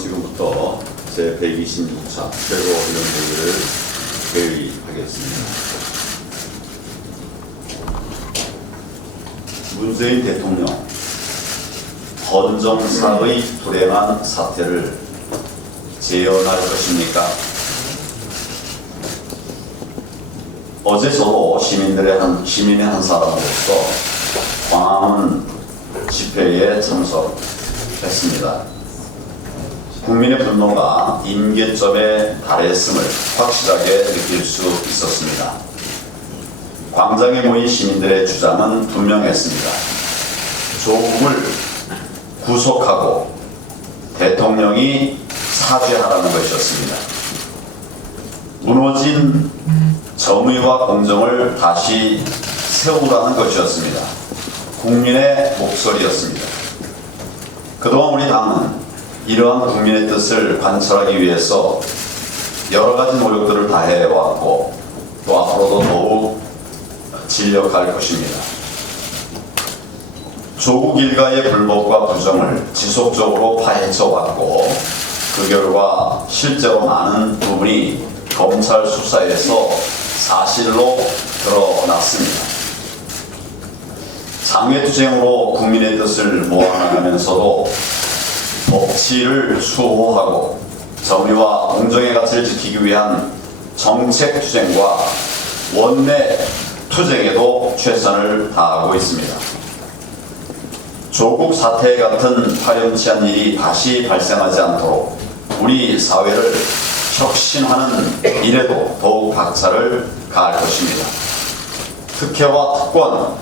지금부터 제126차 최고위원회의를 회의하겠습니다. 문재인 대통령 헌정사의 불행한 사태를 재현할 것입니까? 어제 저도 시민의 한 사람으로서 광화문 집회에 참석했습니다. 국민의 분노가 임계점에 달했음을 확실하게 느낄 수 있었습니다. 광장에 모인 시민들의 주장은 분명했습니다. 조국을 구속하고 대통령이 사죄하라는 것이었습니다. 무너진 정의와 공정을 다시 세우라는 것이었습니다. 국민의 목소리였습니다. 그동안 우리 당은 이러한 국민의 뜻을 관철하기 위해서 여러 가지 노력들을 다해왔고 또 앞으로도 더욱 진력할 것입니다. 조국 일가의 불법과 부정을 지속적으로 파헤쳐왔고 그 결과 실제로 많은 부분이 검찰 수사에서 사실로 드러났습니다. 장외투쟁으로 국민의 뜻을 모아나가면서도 법치를 수호하고 정의와 공정의 가치를 지키기 위한 정책투쟁과 원내투쟁에도 최선을 다하고 있습니다. 조국 사태 같은 파렴치한 일이 다시 발생하지 않도록 우리 사회를 혁신하는 일에도 더욱 박차를 가할 것입니다. 특혜와 특권,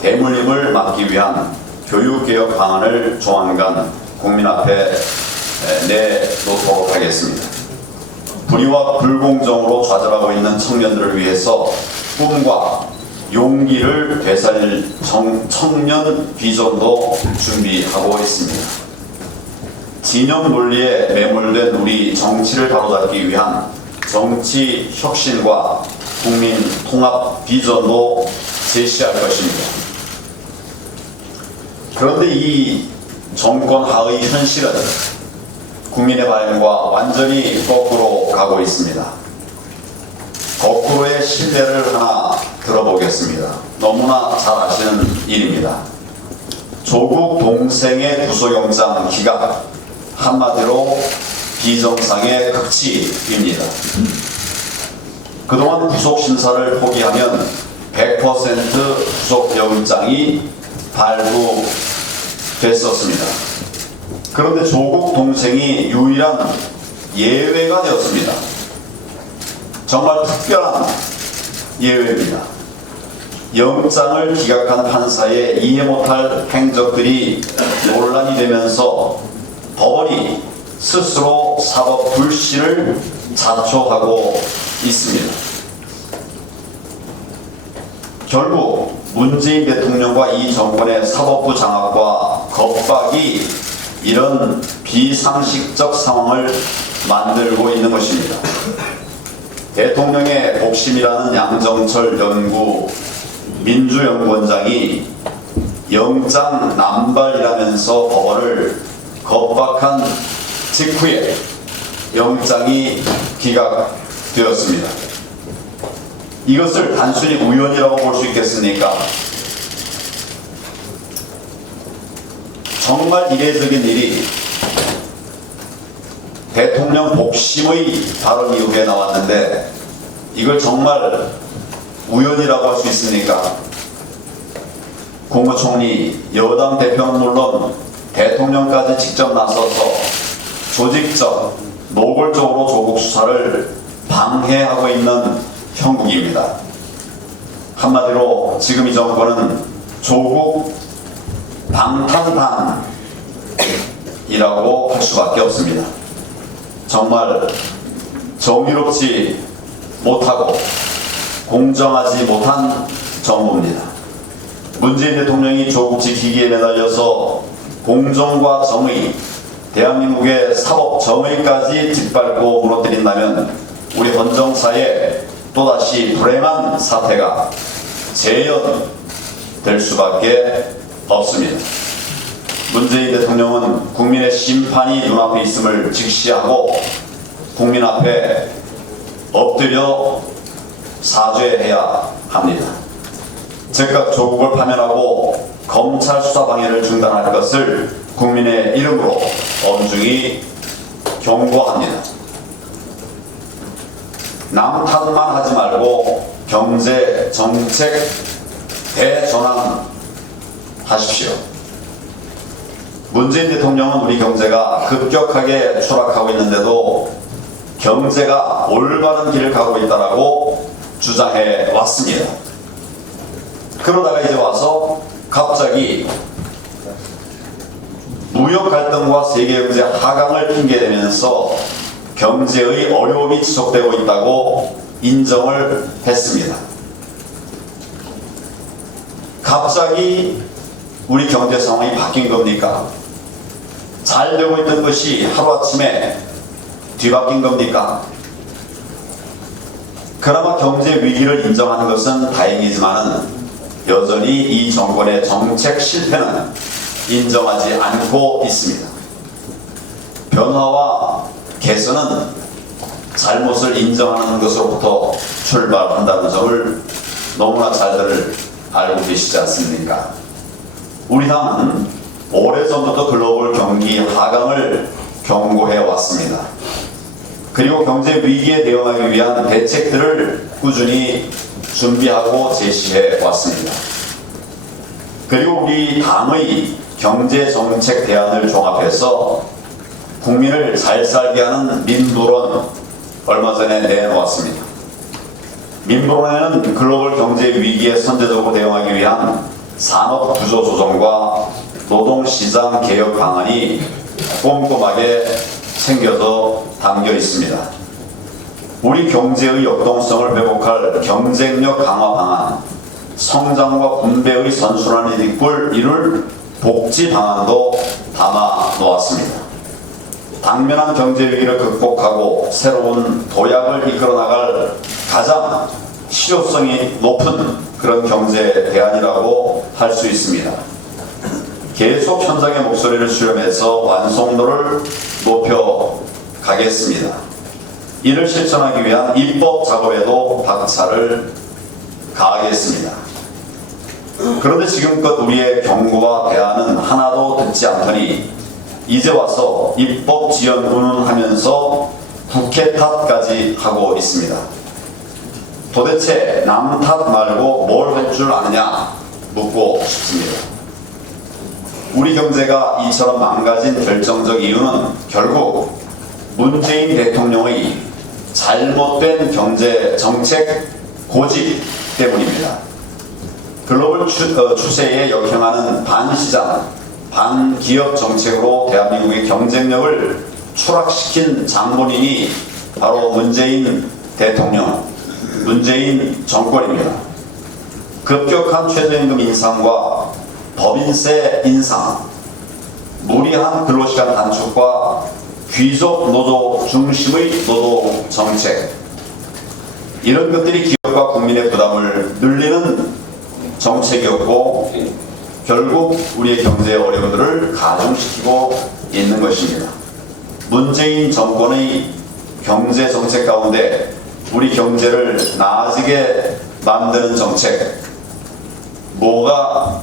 대물림을 막기 위한 교육개혁 방안을 조만간 국민 앞에 내놓도록 하겠습니다. 불의와 불공정으로 좌절하고 있는 청년들을 위해서 꿈과 용기를 되살릴 청년 비전도 준비하고 있습니다. 진영 논리에 매몰된 우리 정치를 바로잡기 위한 정치 혁신과 국민 통합 비전도 제시할 것입니다. 그런데 이 정권 하의 현실은 국민의 바람과 완전히 거꾸로 가고 있습니다. 거꾸로의 신뢰를 하나 들어보겠습니다. 너무나 잘 아시는 일입니다. 조국 동생의 구속영장 기각, 한마디로 비정상의 극치입니다. 그동안 구속심사를 포기하면 100% 구속영장이 발부됐었습니다. 그런데 조국 동생이 유일한 예외가 되었습니다. 정말 특별한 예외입니다. 영장을 기각한 판사의 이해 못할 행적들이 논란이 되면서 법원이 스스로 사법 불씨를 자초하고 있습니다. 결국 문재인 대통령과 이 정권의 사법부 장악과 겁박이 이런 비상식적 상황을 만들고 있는 것입니다. 대통령의 복심이라는 양정철 민주연구원장이 영장 남발이라면서 법원을 겁박한 직후에 영장이 기각되었습니다. 이것을 단순히 우연이라고 볼 수 있겠습니까? 정말 이례적인 일이 대통령 복심의 발언 이후에 나왔는데 이걸 정말 우연이라고 할 수 있습니까? 국무총리, 여당 대표는 물론 대통령까지 직접 나서서 조직적, 노골적으로 조국 수사를 방해하고 있는 형국입니다. 한마디로 지금 이 정권은 조국 방탄당이라고 할 수밖에 없습니다. 정말 정의롭지 못하고 공정하지 못한 정부입니다. 문재인 대통령이 조국 지키기에 매달려서 공정과 정의, 대한민국의 사법 정의까지 짓밟고 무너뜨린다면 우리 헌정사에 또다시 불행한 사태가 재현될 수밖에 없습니다. 문재인 대통령은 국민의 심판이 눈앞에 있음을 직시하고 국민 앞에 엎드려 사죄해야 합니다. 즉각 조국을 파면하고 검찰 수사 방해를 중단할 것을 국민의 이름으로 엄중히 경고합니다. 남 탓만 하지 말고 경제 정책 대전환하십시오. 문재인 대통령은 우리 경제가 급격하게 추락하고 있는데도 경제가 올바른 길을 가고 있다라고 주장해 왔습니다. 그러다가 이제 와서 갑자기 무역 갈등과 세계 경제 하강을 핑계대면서 경제의 어려움이 지속되고 있다고 인정을 했습니다. 갑자기 우리 경제 상황이 바뀐 겁니까? 잘 되고 있던 것이 하루아침에 뒤바뀐 겁니까? 그나마 경제 위기를 인정하는 것은 다행이지만 여전히 이 정권의 정책 실패는 인정하지 않고 있습니다. 변화와 개선은 잘못을 인정하는 것으로부터 출발한다는 점을 너무나 잘들 알고 계시지 않습니까? 우리 당은 오래전부터 글로벌 경기 하강을 경고해 왔습니다. 그리고 경제 위기에 대응하기 위한 대책들을 꾸준히 준비하고 제시해 왔습니다. 그리고 우리 당의 경제 정책 대안을 종합해서 국민을 잘 살게 하는 민부론 얼마 전에 내놓았습니다. 민부론에는 글로벌 경제 위기에 선제적으로 대응하기 위한 산업 구조 조정과 노동시장 개혁 방안이 꼼꼼하게 챙겨져 담겨 있습니다. 우리 경제의 역동성을 회복할 경쟁력 강화 방안, 성장과 분배의 선순환을 이룰 복지 방안도 담아 놓았습니다. 당면한 경제 위기를 극복하고 새로운 도약을 이끌어 나갈 가장 실효성이 높은 그런 경제 대안이라고 할 수 있습니다. 계속 현장의 목소리를 수렴해서 완성도를 높여 가겠습니다. 이를 실천하기 위한 입법 작업에도 박차를 가하겠습니다. 그런데 지금껏 우리의 경고와 대안은 하나도 듣지 않더니 이제 와서 입법 지연 운운하면서 국회 탓까지 하고 있습니다. 도대체 남 탓 말고 뭘 할 줄 아느냐 묻고 싶습니다. 우리 경제가 이처럼 망가진 결정적 이유는 결국 문재인 대통령의 잘못된 경제 정책 고집 때문입니다. 글로벌 추세에 역행하는 반시장, 반기업 정책으로 대한민국의 경쟁력을 추락시킨 장본인이 바로 문재인 대통령, 문재인 정권입니다. 급격한 최저임금 인상과 법인세 인상, 무리한 근로시간 단축과 귀족 노조 중심의 노동 정책, 이런 것들이 기업과 국민의 부담을 늘리는 정책이었고 결국 우리의 경제의 어려움들을 가중시키고 있는 것입니다. 문재인 정권의 경제 정책 가운데 우리 경제를 나아지게 만드는 정책 뭐가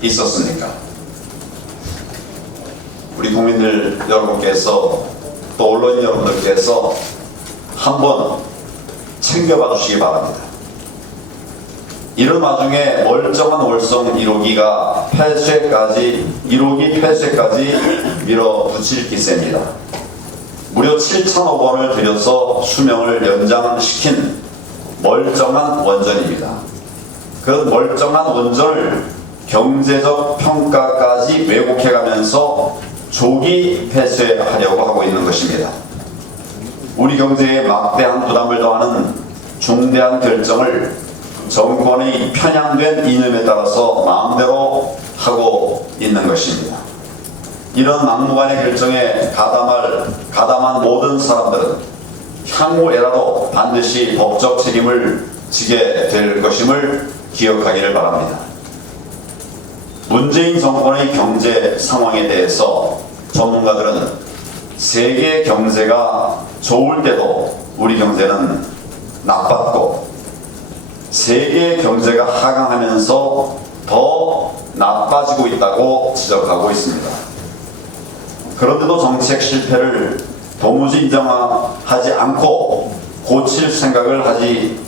있었습니까? 우리 국민들 여러분께서 또 언론인 여러분들께서 한번 챙겨봐 주시기 바랍니다. 이런 와중에 멀쩡한 월성 1호기가 1호기 폐쇄까지 밀어붙일 기세입니다. 무려 7천억 원을 들여서 수명을 연장시킨 멀쩡한 원전입니다. 그 멀쩡한 원전을 경제적 평가까지 왜곡해가면서 조기 폐쇄하려고 하고 있는 것입니다. 우리 경제에 막대한 부담을 더하는 중대한 결정을 정권의 편향된 이념에 따라서 마음대로 하고 있는 것입니다. 이런 막무가내 결정에 가담한 모든 사람들은 향후에라도 반드시 법적 책임을 지게 될 것임을 기억하기를 바랍니다. 문재인 정권의 경제 상황에 대해서 전문가들은 세계 경제가 좋을 때도 우리 경제는 나빴고 세계 경제가 하강하면서 더 나빠지고 있다고 지적하고 있습니다. 그런데도 정책 실패를 도무지 인정하지 않고 고칠 생각을 하지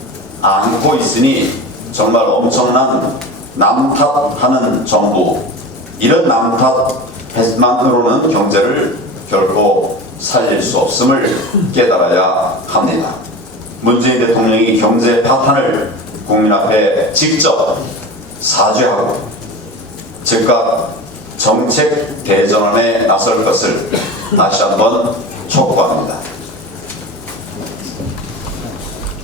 않고 있으니 정말 엄청난 남탓하는 정부, 이런 남탓만으로는 경제를 결코 살릴 수 없음을 깨달아야 합니다. 문재인 대통령이 경제 파탄을 국민 앞에 직접 사죄하고 즉각 정책 대전환에 나설 것을 다시 한번 촉구합니다.